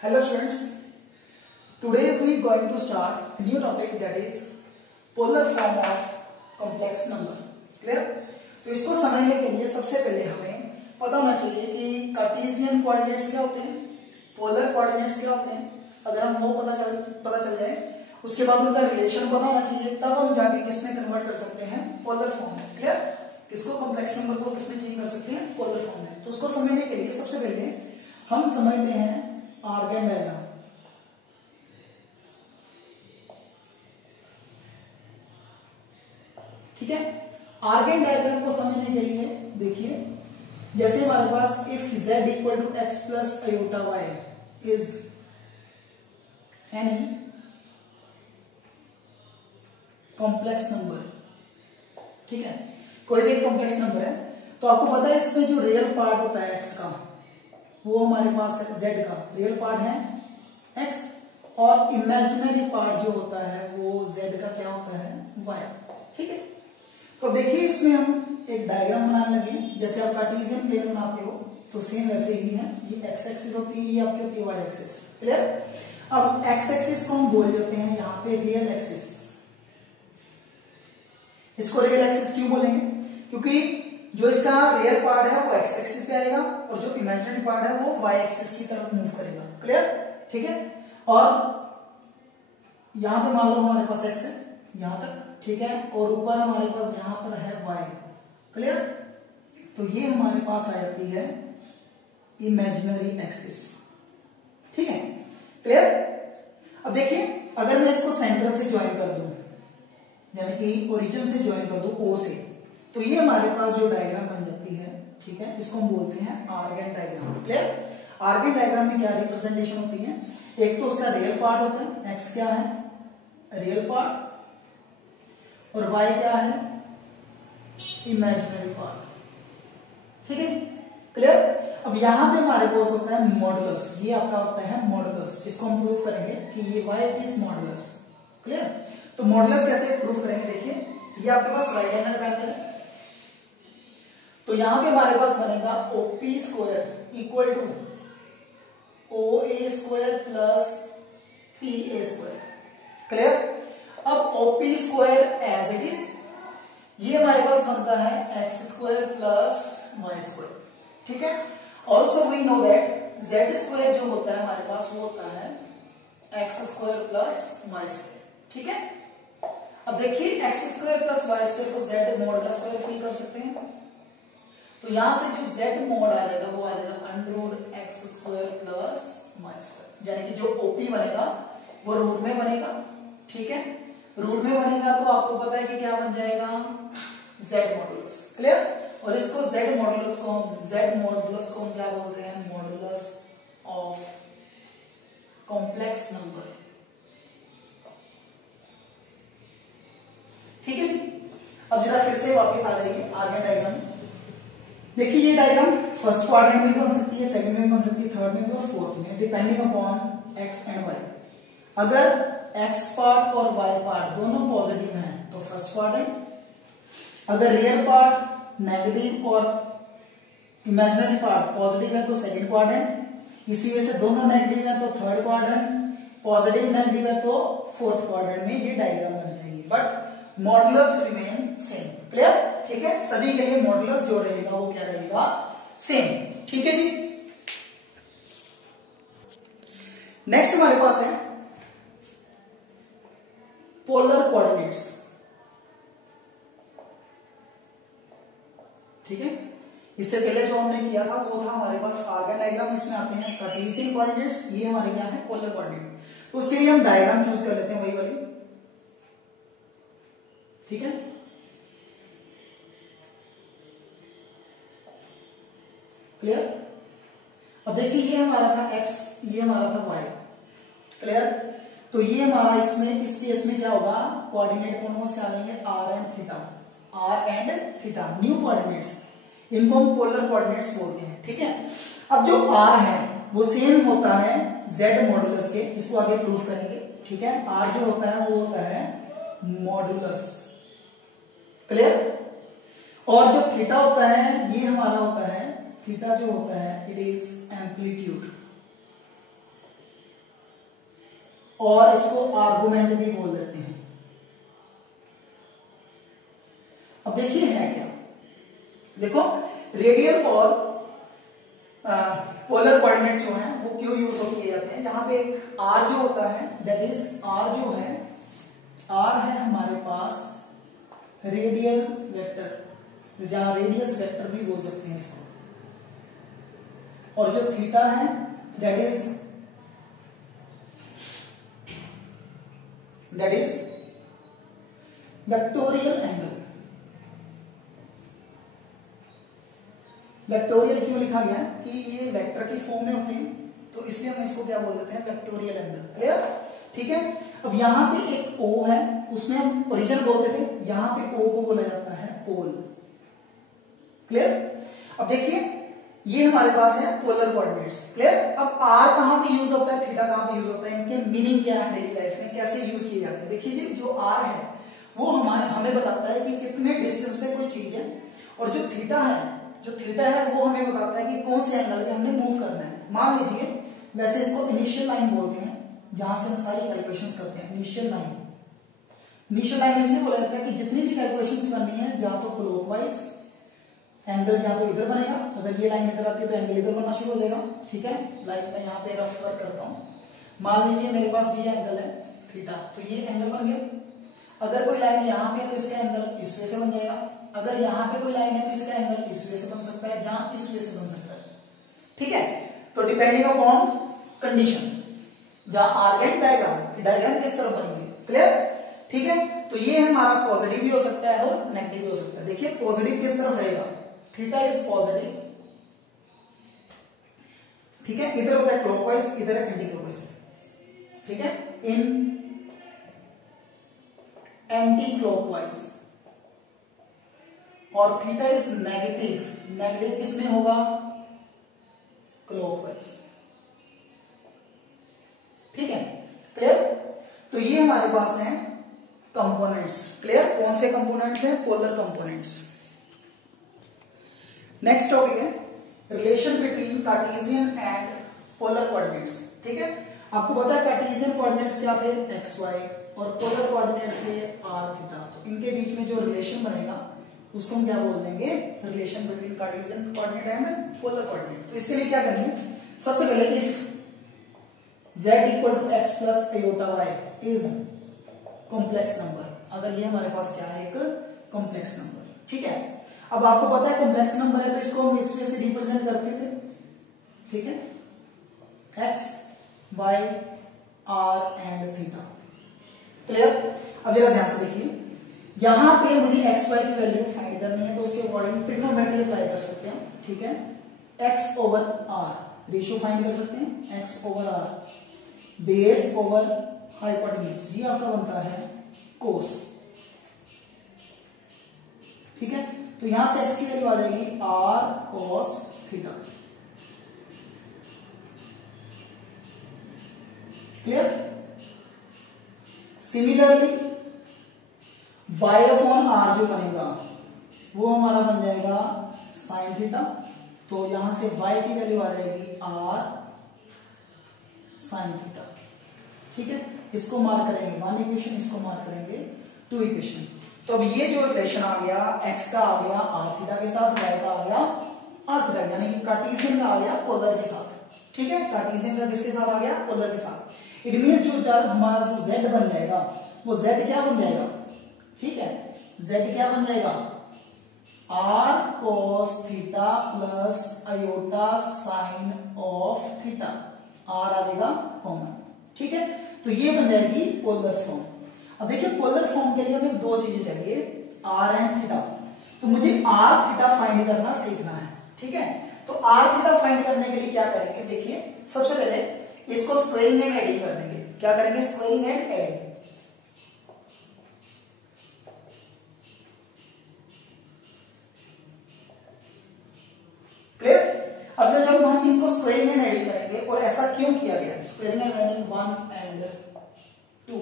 Hello students, today we are going to start a new topic that is polar form of complex number. Clear? तो इसको समझने के लिए सबसे पहले हमें पता होना चाहिए कि कार्टेशियन कोऑर्डिनेट्स क्या होते हैं, पोलर कोऑर्डिनेट्स क्या होते हैं. अगर हम वो पता चल जाए उसके बाद उनका रिलेशन पता होना चाहिए, तब हम जाके किसमें कन्वर्ट कर सकते हैं, पोलर फॉर्म में. क्लियर? किसको कॉम्प्लेक्स नंबर को किसमें चेंज कर सकते हैं, पोलर फॉर्म में. तो उसको समझने के लिए सबसे पहले हम समझते हैं आर्गन डायग्राम. ठीक है, आर्गन डायग्राम को समझने के लिए देखिए, जैसे हमारे पास if z equal to x plus iota y is any complex number. ठीक है, कोई भी एक कॉम्प्लेक्स नंबर है तो आपको पता है इसमें जो रियल पार्ट होता है x का वो हमारे पास z का रियल पार्ट है x, और इमेजिनरी पार्ट जो होता है वो z का क्या होता है, y. ठीक है, तो देखिए इसमें हम एक डायग्राम बनाने लगे. जैसे आप कार्टेशियन प्लेन बनाते हो तो सेम वैसे ही है. ये x एक्सिस होती है, ये आपकी होती है y एक्सिस. क्लियर? अब x एक्सिस को हम बोल देते हैं यहाँ पे रियल एक्सिस. इसको रियल एक्सिस क्यों बोलेंगे? क्योंकि जो इसका रियल पार्ट है वो x एक्सिस पे आएगा और जो इमेजिनरी पार्ट है वो y एक्सिस की तरफ मूव करेगा. क्लियर? ठीक है, और यहां पे मान लो हमारे पास x है यहां तक. ठीक है, और ऊपर हमारे पास यहां पर है y. क्लियर? तो ये हमारे पास आ जाती है इमेजिनरी एक्सिस. ठीक है, क्लियर? अब देखिए, अगर मैं इसको सेंटर से ज्वाइन कर दूं, यानी कि ओरिजिन से ज्वाइन कर दूं O से, तो ये हमारे पास जो डायग्राम बन जाती है. ठीक है, इसको हम बोलते हैं Argand diagram. Clear? Argand diagram में क्या रिप्रेजेंटेशन होती है? एक तो उसका रियल पार्ट होता है, x क्या है, रियल पार्ट, और y क्या है, इमेजिनरी पार्ट. ठीक है, क्लियर? अब यहां पे हमारे पास होता है मॉडुलस. ये आपका होता है मॉडुलस. इसको हम प्रूव करेंगे कि ये y इज मॉडुलस. क्लियर? तो मॉडुलस कैसे प्रूव करेंगे? देखिए, ये आपके पास राइट हैंड ट्रायंगल है, तो यहां पे हमारे पास बनेगा OP square equal to OA square plus PA square. Clear? अब OP square as it is, ये हमारे पास बनता है x square plus y square. ठीक है, also we know that z square जो होता है हमारे पास वो होता है x square plus y square. ठीक है, अब देखिए x square plus y square को z मॉड का स्क्वायर फिल कर सकते हैं, तो यहां से जो z मॉड आ जाएगा वो आ जाएगा under x square plus y square. यानी कि जो OP बनेगा वो रूट में बनेगा. ठीक है, रूट में बनेगा तो आपको पता है कि क्या बन जाएगा, z मॉडुलस. क्लियर? और इसको z मॉडुलस को हम क्या बोलते हैं, मॉडुलस ऑफ कॉम्प्लेक्स नंबर. ठीक है जी, अब जरा फिर से वापस आ जाइए आर्गन डायग्राम. देखिए ये डायग्राम फर्स्ट क्वाड्रेंट में भी बन सकती है, सेकंड में भी बन सकती है, थर्ड में भी और फोर्थ में, depending upon x and y. अगर x पार्ट और y पार्ट दोनों पॉजिटिव हैं तो फर्स्ट क्वाड्रेंट, अगर रियल पार्ट नेगेटिव और इमेजिनरी पार्ट पॉजिटिव है तो सेकंड क्वाड्रेंट, इसी वजह से दोनों नेगेटिव है तो थर्ड क्वाड्रेंट, पॉजिटिव नेगेटिव है तो फोर्थ क्वाड्रेंट में ये डायग्राम बन जाएगी. But modulus remain same. Clear? ठीक है, सभी के लिए मॉडुलस जो रहेगा वो क्या रहेगा, सेम. ठीक है जी, नेक्स्ट हमारे पास है पोलर कोऑर्डिनेट्स. ठीक है, इससे पहले जो हमने किया था वो था हमारे पास आर्गन डायग्राम. इसमें आते हैं कार्टेशियन कोऑर्डिनेट्स, ये हमारे यहाँ है पोलर कोऑर्डिनेट. तो उसके लिए हम डायग्राम चूज कर लेते हैं वही वाली. ठीक है, क्लियर? अब देखिए ये हमारा था x, ये हमारा था y. क्लियर? तो ये हमारा इसमें इस केस में क्या होगा, कोऑर्डिनेट कौन से आ जाएंगे, r and theta, new coordinates. इनको हम पोलर कोऑर्डिनेट्स बोलते हैं. ठीक है, अब जो r है वो सेम होता है z मॉडुलस के. इसको आगे प्रूफ करेंगे. ठीक है, r जो होता है वो होता है मॉडुलस. क्लियर? और जो थीटा होता है ये हमारा होता है, थीटा जो होता है इट इज एम्पलीट्यूड. और इसको आर्गुमेंट भी बोल देते हैं। अब देखिए है क्या, देखो रेडियल और पोलर कोऑर्डिनेट्स जो हैं वो क्यों यूज किए जाते हैं। यहाँ पे एक आर जो होता है, दैट इज आर जो है, आर है हमारे पास रेडियल वेक्टर या रेडियस वेक्टर भी बोल सकते हैं इसको, और जो थीटा है that is vectorial angle. Vectorial क्यों लिखा गया कि ये वेक्टर की फॉर्म में होते हैं, तो इसलिए हम इसको क्या बोल देते हैं, वेक्टोरियल एंगल। क्लियर, ठीक है। अब यहां पे एक ओ है, उसमें हम ओरिजिन बोलते थे, यहां पे ओ को बोला जाता है पोल। क्लियर। अब देखिए ये हमारे पास है पोलर कोऑर्डिनेट्स। क्लियर। अब आर कहां पे यूज होता है, थीटा कहां पे यूज होता है, इनके मीनिंग क्या है डेली लाइफ में, कैसे यूज किए जाते हैं। देखिए जी, जो आर है वो हमें बताता है कि कितने डिस्टेंस पे कोई चीज है, और जो थीटा है वो हमें बताता है कि कौन से एंगल पे हमने मूव करना है। मान लीजिए, वैसे इसको इनिशियल लाइन बोलते हैं, जहां से हम सारी कैलकुलेशंस करते हैं। इनिशियल लाइन इसलिए बोला जाता है कि जितनी भी कैलकुलेशंस करनी है, या तो क्लॉकवाइज एंगल या तो इधर बनेगा, अगर ये लाइन इधर आती है तो एंगल इधर बनना शुरू हो जाएगा। ठीक है, लाइन में यहाँ पे रफ वर्क करता हूं। मान लीजिए मेरे पास ये एंगल है थीटा, तो ये एंगल बन गया। अगर कोई लाइन यहाँ पे है तो इसका एंगल इस वे से बन जाएगा, अगर यहाँ पे कोई लाइन है तो इसका एंगल इस वे से बन सकता है, जहां इस वे से बन सकता है। ठीक है, तो डिपेंडिंग अपॉन कंडीशन, जहां आर्गेंट डायग्राम किस तरह बनेगी। क्लियर, ठीक है। तो ये हमारा पॉजिटिव भी हो सकता है और नेगेटिव भी हो सकता है। देखिए पॉजिटिव किस तरफ रहेगा, थीटा इज पॉजिटिव। ठीक है, इधर होता है क्लॉकवाइज, इधर है एंटी क्लॉकवाइज। ठीक है, इन एंटी क्लॉकवाइज, और थीटा इज नेगेटिव किसमें होगा, क्लॉकवाइज। ठीक है, क्लियर। तो ये हमारे पास हैं कंपोनेंट्स। क्लियर, कौन से कंपोनेंट्स हैं, पोलर कंपोनेंट्स। नेक्स्ट टॉपिक है relation between Cartesian and polar coordinates. ठीक है, आपको पता है कार्टेशियन कोऑर्डिनेट्स क्या थे, एक्स वाई, और पोलर कोऑर्डिनेट थे आर थीटा। तो इनके बीच में जो रिलेशन बनेगा उसको हम क्या बोल देंगे, relation between Cartesian coordinate and polar coordinate. तो इसके लिए क्या करेंगे, सबसे पहले if z equal to x plus iota y is complex number, अगर ये हमारे पास क्या है, एक कॉम्प्लेक्स नंबर। ठीक है, अब आपको पता है कॉम्प्लेक्स नंबर है तो इसको हम इस वे से रिप्रेजेंट करते थे। ठीक है, x y r and theta. Clear. अब जरा ध्यान से देखिए, यहां पे मुझे एक्स वाई की वैल्यू फाइंड करनी है, तो उसके अकॉर्डिंग ट्रिग्नोमेट्री अप्लाई कर सकते हैं। ठीक है, x over r ratio find कर सकते हैं, x over r base over hypotenuse, ये आपका बनता है कोस। ठीक है, तो यहां से एक्स की वैल्यू आ जाएगी r cos theta. Clear. Similarly y upon r जो बनेगा वो हमारा बन जाएगा साइन थीटा, तो यहां से y की वैल्यू आ जाएगी आर साइन थीटा। ठीक है, इसको मार्क करेंगे 1 इक्वेशन, इसको मार्क करेंगे 2 इक्वेशन। तो अब ये जो रिलेशन आ गया, x का आ गया आर थीटा के साथ, y का आ गया आर थीटा, यानी कि कार्टेशियन का आ गया पोलर के साथ। ठीक है, कार्टेशियन का किसके साथ आ गया, पोलर के साथ। इट मींस जो हमारा जो z बन जाएगा वो z क्या बन जाएगा, ठीक है, z क्या बन जाएगा, r cos theta plus iota sine of theta, r आ जाएगा कॉमन। ठीक है, तो ये बन जाएगी पोलर फॉर्म। अब देखिए पोलर फॉर्म के लिए हमें दो चीजें चाहिए, आर एंड थीटा। तो मुझे आर थीटा फाइंड करना सीखना है। ठीक है, तो आर थीटा फाइंड करने के लिए क्या करेंगे, देखिए सबसे पहले इसको स्क्वायरिंग एंड एडिंग कर देंगे। क्या करेंगे, स्क्वायरिंग एंड एडिंग। क्लियर। अब जब हम इसको स्क्वायरिंग एंड एडिंग करेंगे, और ऐसा क्यों किया गया, स्क्वायरिंग एंड एडिंग 1 एंड 2,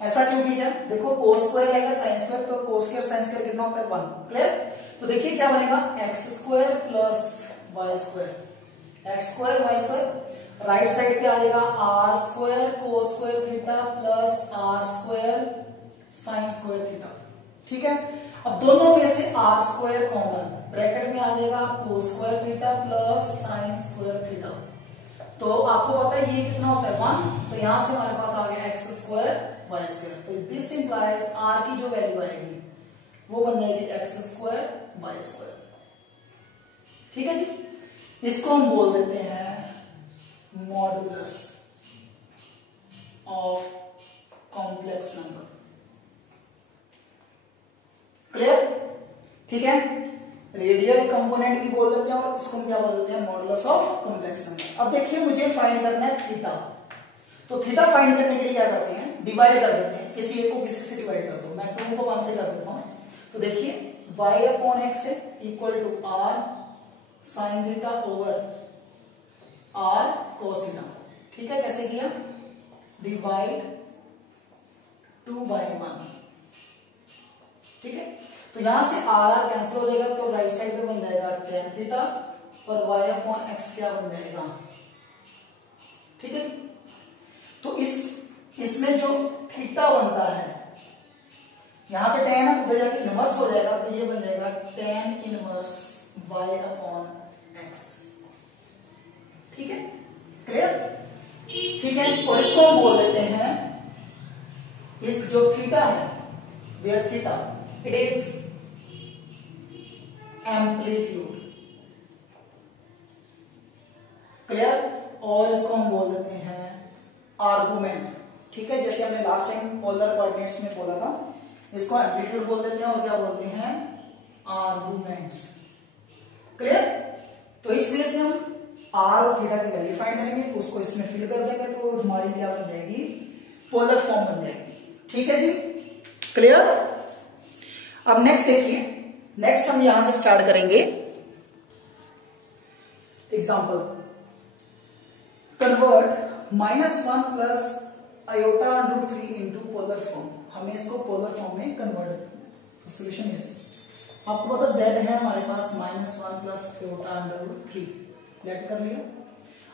ऐसा क्यों किया, देखो cos स्क्वायर आएगा sin स्क्वायर, तो cos स्क्वायर sin स्क्वायर कितना होता है 1। क्लियर। तो देखिए क्या बनेगा, x square plus y square, x square y square, right side पे आएगा r square cos square theta plus r square sine square theta. ठीक है, अब दोनों में से आर स्क्वायर कॉमन, ब्रैकेट में आ जाएगा कोस square theta plus sine square theta. तो आपको पता है ये कितना होता है 1, तो यहां से हमारे पास आ गया एक्स स्क्वायर वाई स्क्वायर। तो दिस इंप्लाइज आर की जो वैल्यू आएगी वो बन जाएगी एक्स स्क्वायर वाई स्क्वायर। ठीक है जी, इसको हम बोल देते हैं modulus of complex number. Clear? ठीक है, रेडियल कंपोनेंट भी बोल देते हैं और इसको हम क्या बोल देते हैं मॉडुलस ऑफ कॉम्प्लेक्स नंबर। अब देखिए मुझे फाइंड करना है थीटा, तो थीटा फाइंड करने के लिए क्या करते हैं डिवाइड कर देते हैं, किसी एक को किसी से डिवाइड कर दो। मैं 2 को 1 से कर देता हूं, तो देखिए y अपॉन एक्स है equal to r sine theta over r cos theta. ठीक है, कैसे किया डिवाइड 2/1। ठीक है, तो यहां से आर कैंसिल हो जाएगा तो राइट साइड पे बन जाएगा tan थीटा और y अपॉन एक्स क्या बन जाएगा। ठीक है, तो इसमें जो थीटा बनता है यहां पे tan है, उधर जाके इनवर्स हो जाएगा तो ये बन जाएगा tan inverse y upon x. ठीक है, क्लियर? ठीक है, और इसको हम बोल देते हैं इस जो थीटा है where theta it is amplitude. Clear? और इसको हम बोल देते हैं आर्गुमेंट। ठीक है, जैसे हमने लास्ट टाइम पोलर कोऑर्डिनेट्स में बोला था, इसको एम्पलीट्यूड बोल देते हैं और क्या बोलते हैं आर्गुमेंट्स। क्लियर? तो इस वजह से हम आर और थीटा की वैल्यू फाइंड करेंगे, तो उसको इसमें फिल कर देंगे तो हमारी क्या बन जाएगी पोलर फॉर्म बन जाएगी। ठीक है जी, क्लियर? अब नेक्स्ट देखिए, नेक्स्ट हम यहां से स्टार्ट करेंगे example. Convert -1 plus iota √3 into polar form. हमें इसको पोलर फॉर्म में कन्वर्ट करना है। तो सोल्यूशन इज, आपको पता z है हमारे पास -1 प्लस आयोटा √3 लेट कर लिया।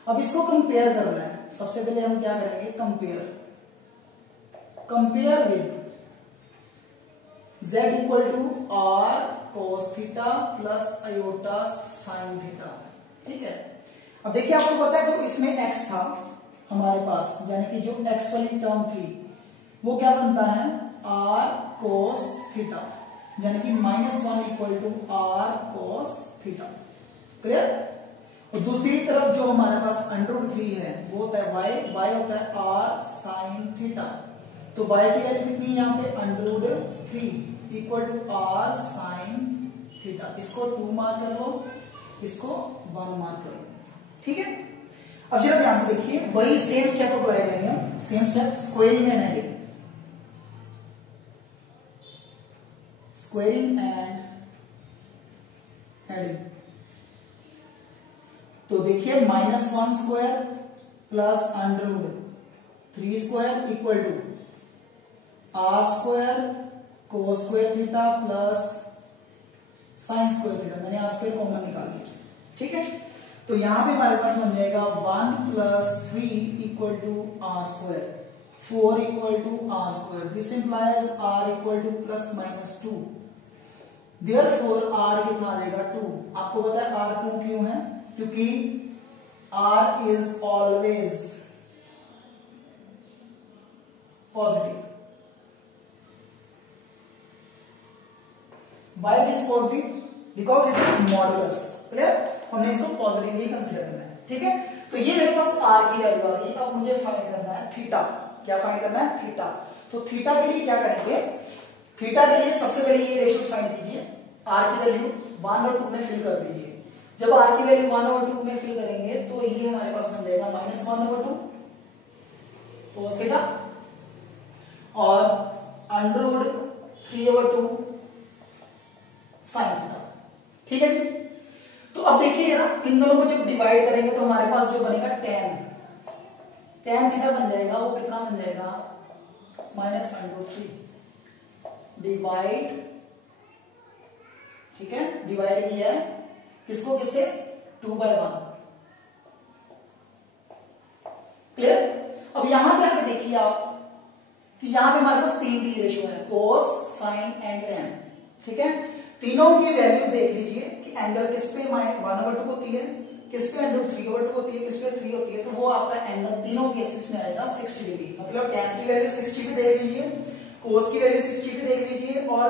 अब इसको कंपेयर करना है। सबसे पहले हम क्या करेंगे compare with z equal to r cos theta plus iota sine theta. ठीक है, अब देखिए आपको पता है जो इसमें x था हमारे पास, यानी कि जो x वाली टर्म थी वो क्या बनता है r cos थीटा, यानी कि -1 equal to r cos theta. Clear? और दूसरी तरफ जो हमारे पास √3 है वो होता है y होता है r sin थीटा। तो y की वैल्यू कितनी है यहाँ पे √3 equal to r sin theta. इसको 2 मार्क कर लो, इसको 1 मार्क कर लो। ठीक है, अब जरा ध्यान से देखिए, वही सेम स्टेप अप्लाई करेंगे हम। Same step squaring and adding, squaring and adding. तो देखिए -1 square plus √3 square equal to r square cos square theta plus sine square theta. मैंने r स्क्वायर कॉमन निकाल लिया। ठीक है, तो यहां पे हमारे पास बन जाएगा 1 + 3 equal to r square, 4 equal to r square. This implies r equal to ±2। Therefore r कितना आ जाएगा 2। आपको पता है r 2 क्यों है, क्योंकि r is always positive. Why it is positive? Because it is modulus. Clear? हमने इसको पॉजिटिव ही कंसीडर करना है। ठीक है, तो ये मेरे पास r की वैल्यू आ गई। अब मुझे फाइंड करना है थीटा। क्या फाइंड करना है थीटा। तो थीटा के लिए क्या करेंगे, थीटा के लिए सबसे पहले ये रेशियोज फाइंड कीजिए। r की वैल्यू 1 और 2 में फिल कर दीजिए। जब r की वैल्यू 1 और 2 में फिल करेंगे तो ये हमारे पास बन जाएगा -1/2 cos थीटा और √3/2 साइन थीटा। ठीक है जी, तो अब देखिए ना, इन दोनों को जब डिवाइड करेंगे तो हमारे पास जो बनेगा tan थीटा बन जाएगा, वो कितना बन जाएगा -√3 डिवाइड। ठीक है, डिवाइड किया है किसको किससे 2/1। यहां पे आके देखिए आप कि यहां पे हमारे पास 3 डी रेशियो है, कोस, साइन एंड टेन। ठीक है, तीनों की वैल्यूज देख लीजिए कि एंगल किस पे 1/2 होती है, किस पे √3/2 होती है, किस पे 3 होती है। तो वो आपका एंगल तीनों केसेस में आएगा 60 डिग्री। मतलब टेन की वैल्यू 60 पे देख लीजिए, कोस की वैल्यू 60 पे देख लीजिए और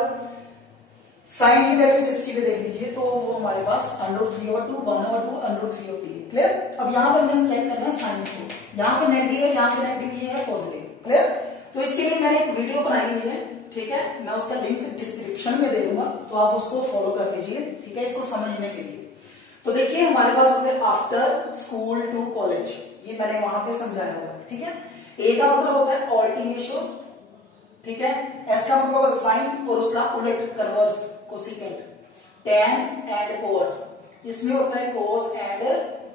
साइन की वैल्यू 60 पे देख लीजिए। तो वो हमारे पास √3/2 1/2 होती है। क्लियर। अब यहां पर हमें चेक करना है साइन को, यहाँ पे नेगेटिव है, यहाँ पे नेगेटिव, ये है पॉजिटिव। क्लियर। तो इसके लिए मैंने एक वीडियो बनाई हुई है, ठीक है, मैं उसका लिंक डिस्क्रिप्शन में दे दूंगा, तो आप उसको फॉलो कर लीजिए। ठीक है, इसको समझने के लिए। तो देखिए हमारे पास होते हैं आफ्टर स्कूल टू कॉलेज, ये मैंने वहां पे समझाया हुआ है। ठीक है, ए का मतलब होता है ऑल्टी रेशियो, ठीक है, एस का मतलब साइन और उसका उलट converse cosecant, tan and cot, इसमें होता है कोस एंड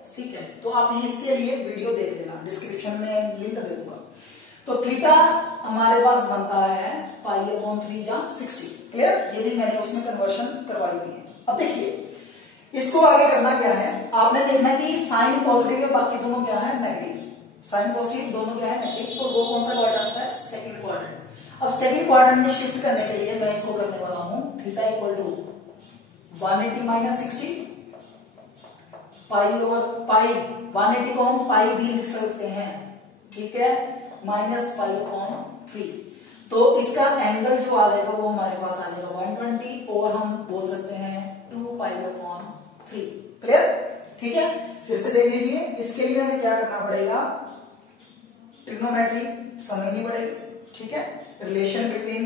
सीकेंट। तो आप इसके लिए वीडियो देख लेना, डिस्क्रिप्शन में लिंक दे दूंगा। तो थीटा हमारे पास बनता है π/3 या 60। क्लियर, ये भी मैंने उसमें कन्वर्शन करवाई हुई है। अब देखिए इसको आगे करना क्या है, आपने देखना है कि साइन पॉजिटिव है, बाकी दोनों क्या है नेगेटिव। साइन पॉजिटिव दोनों क्या है नेगेटिव, तो वो कौन सा क्वाड्रेंट आता है, सेकंड क्वाड्रेंट। अब सेकंड क्वाड्रेंट में शिफ्ट करने के लिए मैं इसको करने वाला हूं थीटा = 180 - 60 180 को हम पाई भी लिख सकते हैं, ठीक है, -π/3। तो इसका एंगल जो आ जाएगा वो हमारे पास आ जाएगा 120 और हम बोल सकते हैं 2π/3। क्लियर। ठीक है, फिर से देख लीजिए, इसके लिए हमें क्या करना पड़ेगा, ट्रिग्नोमेट्री समझनी पड़ेगी। ठीक है, relation between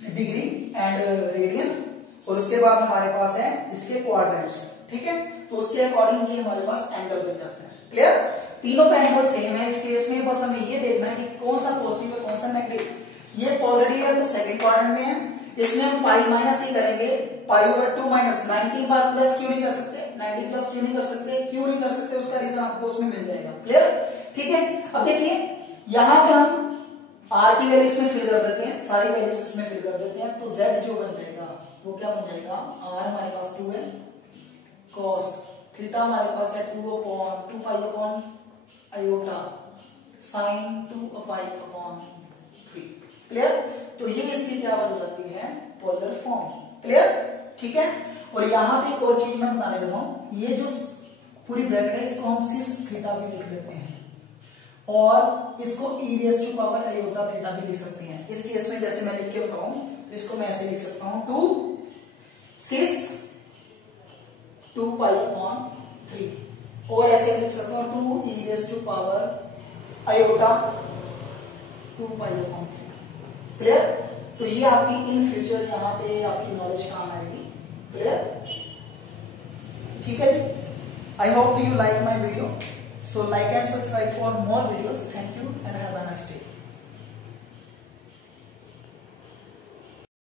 degree and radian, और उसके बाद हमारे पास है इसके क्वाड्रेंट्स। ठीक है, तो उसके अकॉर्डिंग ये हमारे पास एंगल बन जाता है। क्लियर, तीनों का एंगल सेम है इस केस में, बस हमें ये देखना है कि कौन सा पॉजिटिव है कौन सा नेगेटिव। ये पॉजिटिव है तो सेकंड क्वाड्रेंट में है, इसमें हम पाई माइनस ही करेंगे, π/2 - 90 बार प्लस क्यों नहीं कर सकते, 90 प्लस क्यों नहीं कर सकते, क्यों नहीं कर सकते, उसका रीजन आपको उसमें मिल जाएगा। क्लियर। ठीक है, अब देखिए यहां पे हम आर की वैल्यू इसमें फिल कर देते हैं, सारी वैल्यूज इसमें फिल कर देते हैं, तो जेड जो बन जाएगा वो क्या बन जाएगा, आर हमारे पास 2 है, cos थीटा हमारे पास है 2π/, sin 2π/3। क्लियर, तो ये इसकी क्या बन जाती है, पोलर फॉर्म। क्लियर। ठीक है, और यहां पे एक और चीज मैं बताने देता हूं, ये जो पूरी ब्रैकेट है इसको हम सिस थीटा भी लिख देते हैं और इसको e⁻θ भी लिख सकते हैं। इस केस में जैसे मैं लिख के बताऊं तो इसको मैं ऐसे लिख सकता हूं 2 सिस 2π/3 और ऐसे लिख सकता हूं 2e⁻θ 2π/3। क्लियर, तो ये आपकी इन फ्यूचर यहाँ पे आपकी नॉलेज काम आएगी। क्लियर। ठीक है जी, I hope you like my video, so like and subscribe for more videos. Thank you and have a nice day.